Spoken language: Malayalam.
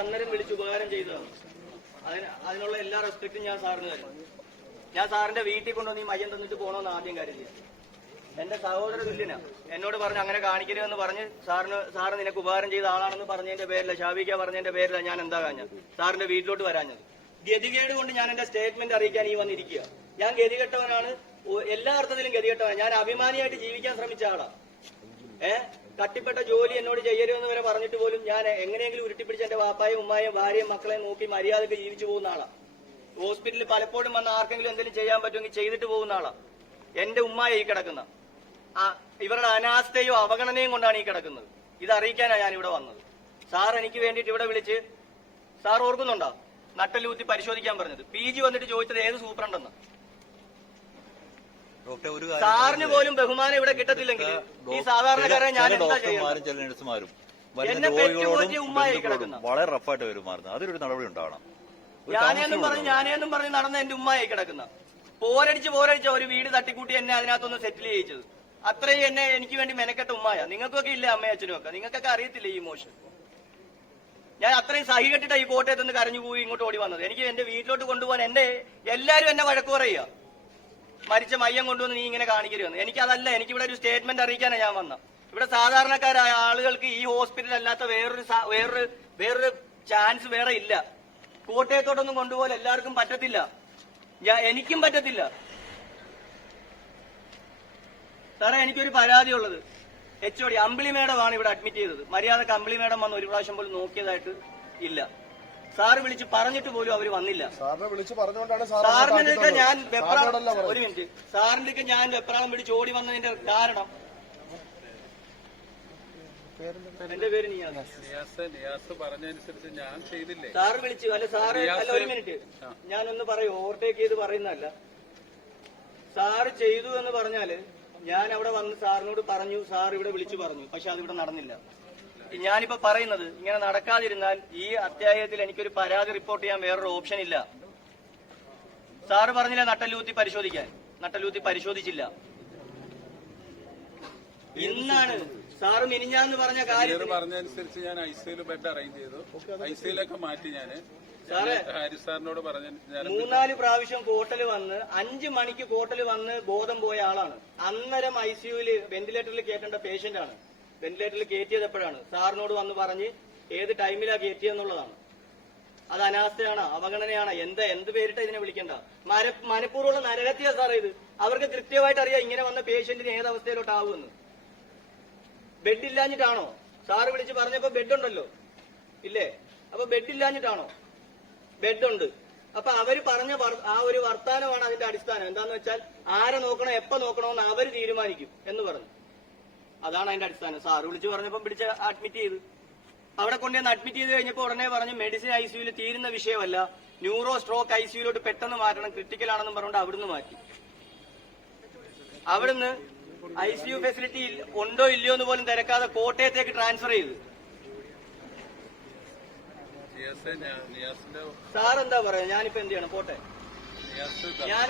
അന്നേരം വിളിച്ച് ഉപകാരം ചെയ്തതാണ്. അതിനുള്ള എല്ലാ റെസ്പെക്റ്റും ഞാൻ സാറിന് തരും. ഞാൻ സാറിന്റെ വീട്ടിൽ കൊണ്ടുവന്ന് ഈ മയ്യം തന്നിട്ട് പോകണമെന്ന് ആദ്യം കരുതി. എന്റെ സഹോദര തുല്യനാ. എന്നോട് പറഞ്ഞു അങ്ങനെ കാണിക്കരുതെന്ന് പറഞ്ഞ് സാറ് നിനക്ക് ഉപകാരം ചെയ്ത ആളാണെന്ന് പറഞ്ഞതിന്റെ പേരില്ല, ഷാഫിക്ക പറഞ്ഞതിന്റെ പേരില്ല ഞാൻ എന്താ കാഞ്ഞത് സാറിന്റെ വീട്ടിലോട്ട് വരാഞ്ഞത്. ഗതികേട് കൊണ്ട് ഞാൻ എന്റെ സ്റ്റേറ്റ്മെന്റ് അറിയിക്കാൻ ഈ വന്നിരിക്കുക. ഞാൻ ഗതികെട്ടവനാണ്, എല്ലാ അർത്ഥത്തിലും ഗതികെട്ടവനാണ്. ഞാൻ അഭിമാനിയായിട്ട് ജീവിക്കാൻ ശ്രമിച്ച ആളാ. തട്ടിപ്പെട്ട ജോലി എന്നോട് ചെയ്യരുതെന്ന് വരെ പറഞ്ഞിട്ട് പോലും ഞാൻ എങ്ങനെയെങ്കിലും ഉരുട്ടിപ്പിടിച്ച് എന്റെ വാപ്പായും ഉമ്മായും ഭാര്യയും മക്കളെയും നോക്കി മര്യാദക്ക് ജീവിച്ചു പോകുന്ന ആളാ. ഹോസ്പിറ്റലിൽ പലപ്പോഴും വന്ന് ആർക്കെങ്കിലും എന്തെങ്കിലും ചെയ്യാൻ പറ്റുമെങ്കിൽ ചെയ്തിട്ട് പോകുന്ന ആളാ. എന്റെ ഉമ്മായ ഈ കിടക്കുന്ന ഇവരുടെ അനാസ്ഥയും അവഗണനയും കൊണ്ടാണ് ഈ കിടക്കുന്നത്. ഇത് അറിയിക്കാനാണ് ഞാൻ ഇവിടെ വന്നത്. സാർ എനിക്ക് വേണ്ടിയിട്ട് ഇവിടെ വിളിച്ച്, സാർ ഓർക്കുന്നുണ്ടോ നട്ടലൂത്തി പരിശോധിക്കാൻ പറഞ്ഞത്? PG വന്നിട്ട് ചോദിച്ചത് ഏത് സൂപ്രണ്ടെന്ന്. സാറിന് പോലും ബഹുമാനം ഇവിടെ കിട്ടത്തില്ലെങ്കിൽ ഈ സാധാരണക്കാരെ ഞാൻ എന്താ ചെയ്യുന്നത്? എന്നെ പെറ്റുപോറ്റിയ ഉമ്മായി കിടക്കുന്ന വളരെ റഫായിട്ട് പെരുമാറുന്നത്, അതിലൊരു നടപടി ഉണ്ടാവണം. ഞാനേന്നും പറഞ്ഞ് നടന്ന എന്റെ ഉമ്മായി കിടക്കുന്ന പോരടിച്ച് ഒരു വീട് തട്ടിക്കൂട്ടി എന്നെ അതിനകത്തൊന്ന് സെറ്റിൽ ചെയ്യിച്ചത്. അത്രയും എനിക്ക് വേണ്ടി മെനക്കെട്ട ഉമ്മായ. നിങ്ങൾക്കൊക്കെ ഇല്ല അമ്മയും അച്ഛനും ഒക്കെ, നിങ്ങൾക്കൊക്കെ അറിയത്തില്ല ഈ ഇമോഷൻ. ഞാൻ അത്രയും സഹികെട്ടിട്ടാ ഈ കോട്ടയത്ത് നിന്ന് കരഞ്ഞു പോയി ഇങ്ങോട്ട് ഓടി വന്നത്. എനിക്ക് എന്റെ വീട്ടിലോട്ട് കൊണ്ടുപോകാൻ എല്ലാരും എന്നെ വഴക്കു പറയുക, മരിച്ച മയ്യം കൊണ്ടുവന്ന് നീ ഇങ്ങനെ കാണിക്കരുതെന്ന്. എനിക്കതല്ല, എനിക്കിവിടെ ഒരു സ്റ്റേറ്റ്മെന്റ് അറിയിക്കാനാണ് ഞാൻ വന്നത്. ഇവിടെ സാധാരണക്കാരായ ആളുകൾക്ക് ഈ ഹോസ്പിറ്റൽ അല്ലാത്ത വേറൊരു ചാൻസ് വേറെ ഇല്ല. കോട്ടയത്തോട്ടൊന്നും കൊണ്ടുപോകാൻ എല്ലാവർക്കും പറ്റത്തില്ല, എനിക്കും പറ്റത്തില്ല. സാറേ എനിക്കൊരു പരാതി ഉള്ളത്, HOD അമ്പിളി മേഡമാണ് ഇവിടെ അഡ്മിറ്റ് ചെയ്തത്. മര്യാദക്ക് അമ്പിളി മേഡം വന്ന് ഒരു പ്രാവശ്യം പോലും നോക്കിയതായിട്ട് ഇല്ല. സാറ് വിളിച്ച് പറഞ്ഞിട്ട് പോലും അവര് വന്നില്ല. സാറിനൊക്കെ ഞാൻ ഒരു മിനിറ്റ്, സാറിന്റെ ഞാൻ വെപ്രാളം പിടിച്ച് ഓടി വന്നതിന്റെ കാരണം എന്റെ പേര് നിയാസ് പറഞ്ഞനുസരിച്ച് ഞാൻ ചെയ്തില്ലേ? സാറ് വിളിച്ചു അല്ല സാറ് അല്ല ഒരു മിനിറ്റ് ഞാനൊന്ന് പറയൂ, ഓവർടേക്ക് ചെയ്ത് പറയുന്നതല്ല. സാറ് ചെയ്തു എന്ന് പറഞ്ഞാല് ഞാൻ അവിടെ വന്ന് സാറിനോട് പറഞ്ഞു, സാർ ഇവിടെ വിളിച്ചു പറഞ്ഞു, പക്ഷെ അതിവിടെ നടന്നില്ല. ഞാനിപ്പോ പറയുന്നത് ഇങ്ങനെ നടക്കാതിരുന്നാൽ ഈ അധ്യായത്തിൽ എനിക്കൊരു പരാതി റിപ്പോർട്ട് ചെയ്യാൻ വേറൊരു ഓപ്ഷൻ ഇല്ല. സാറ് പറഞ്ഞില്ല നട്ടലൂത്തി പരിശോധിക്കാൻ, നട്ടലൂത്തി പരിശോധിച്ചില്ല. ഇന്നാണ് സാറ് മിനിഞ്ഞാന്ന് പറഞ്ഞ കാര്യം പറഞ്ഞനുസരിച്ച് ഞാൻ ICU ബെഡ് അറേഞ്ച് ചെയ്തു. ICUലൊക്കെ മാറ്റി ഞാൻ ഹാരിസ് സാറിനോട് പറഞ്ഞു. 3-4 പ്രാവശ്യം കോട്ടല് വന്ന് 5 മണിക്ക് കോട്ടല് വന്ന് ബോധം പോയ ആളാണ്. അന്നേരം ICUല് വെന്റിലേറ്ററിൽ കയറ്റേണ്ട പേഷ്യന്റ് ആണ്. വെന്റിലേറ്ററിൽ കയറ്റിയത് എപ്പോഴാണ്? സാറിനോട് വന്ന് പറഞ്ഞ് ഏത് ടൈമിലാ കയറ്റിയെന്നുള്ളതാണ്. അത് അനാസ്ഥയാണ്, അവഗണനയാണ്, എന്ത് പേരിട്ട് ഇതിനെ വിളിക്കണ്ട. മനഃപൂർവ്വമുള്ള നരഹത്യ സാറേ ഇത്. അവർക്ക് കൃത്യമായിട്ട് അറിയാം ഇങ്ങനെ വന്ന പേഷ്യന്റിന് ഏത് അവസ്ഥയിലോട്ടാവുമെന്ന്. ബെഡ് ഇല്ലാഞ്ഞിട്ടാണോ? സാറ് വിളിച്ച് പറഞ്ഞപ്പോ ബെഡ് ഉണ്ടല്ലോ, ഇല്ലേ? അപ്പൊ ബെഡ് ഇല്ലാഞ്ഞിട്ടാണോ? ബെഡുണ്ട്. അപ്പൊ അവര് പറഞ്ഞ ആ ഒരു വർത്താനമാണ് അതിന്റെ അടിസ്ഥാനം. എന്താന്ന് വെച്ചാൽ ആരെ നോക്കണോ എപ്പോ നോക്കണോന്ന് അവര് തീരുമാനിക്കും എന്ന് പറഞ്ഞു. അതാണ് അതിന്റെ അടിസ്ഥാനം. സാറ് വിളിച്ച് പറഞ്ഞപ്പോ പിടിച്ച് അഡ്മിറ്റ് ചെയ്ത് അവിടെ കൊണ്ടുവന്ന് അഡ്മിറ്റ് ചെയ്ത് കഴിഞ്ഞപ്പോ ഉടനെ പറഞ്ഞു മെഡിസിൻ ICUല് തീരുന്ന വിഷയമല്ല, ന്യൂറോ സ്ട്രോക്ക് ICUലോട്ട് പെട്ടെന്ന് മാറ്റണം, ക്രിട്ടിക്കൽ ആണെന്നും പറഞ്ഞുകൊണ്ട് അവിടുന്ന് മാറ്റി. അവിടുന്ന് ICU ഫെസിലിറ്റി ഉണ്ടോ ഇല്ലയോ എന്ന് പോലും തിരക്കാതെ കോട്ടയത്തേക്ക് ട്രാൻസ്ഫർ ചെയ്തു. സാർ എന്താ പറയാ? ഞാനിപ്പോ എന്ത് ചെയ്യണം? പോട്ടെ, ഞാൻ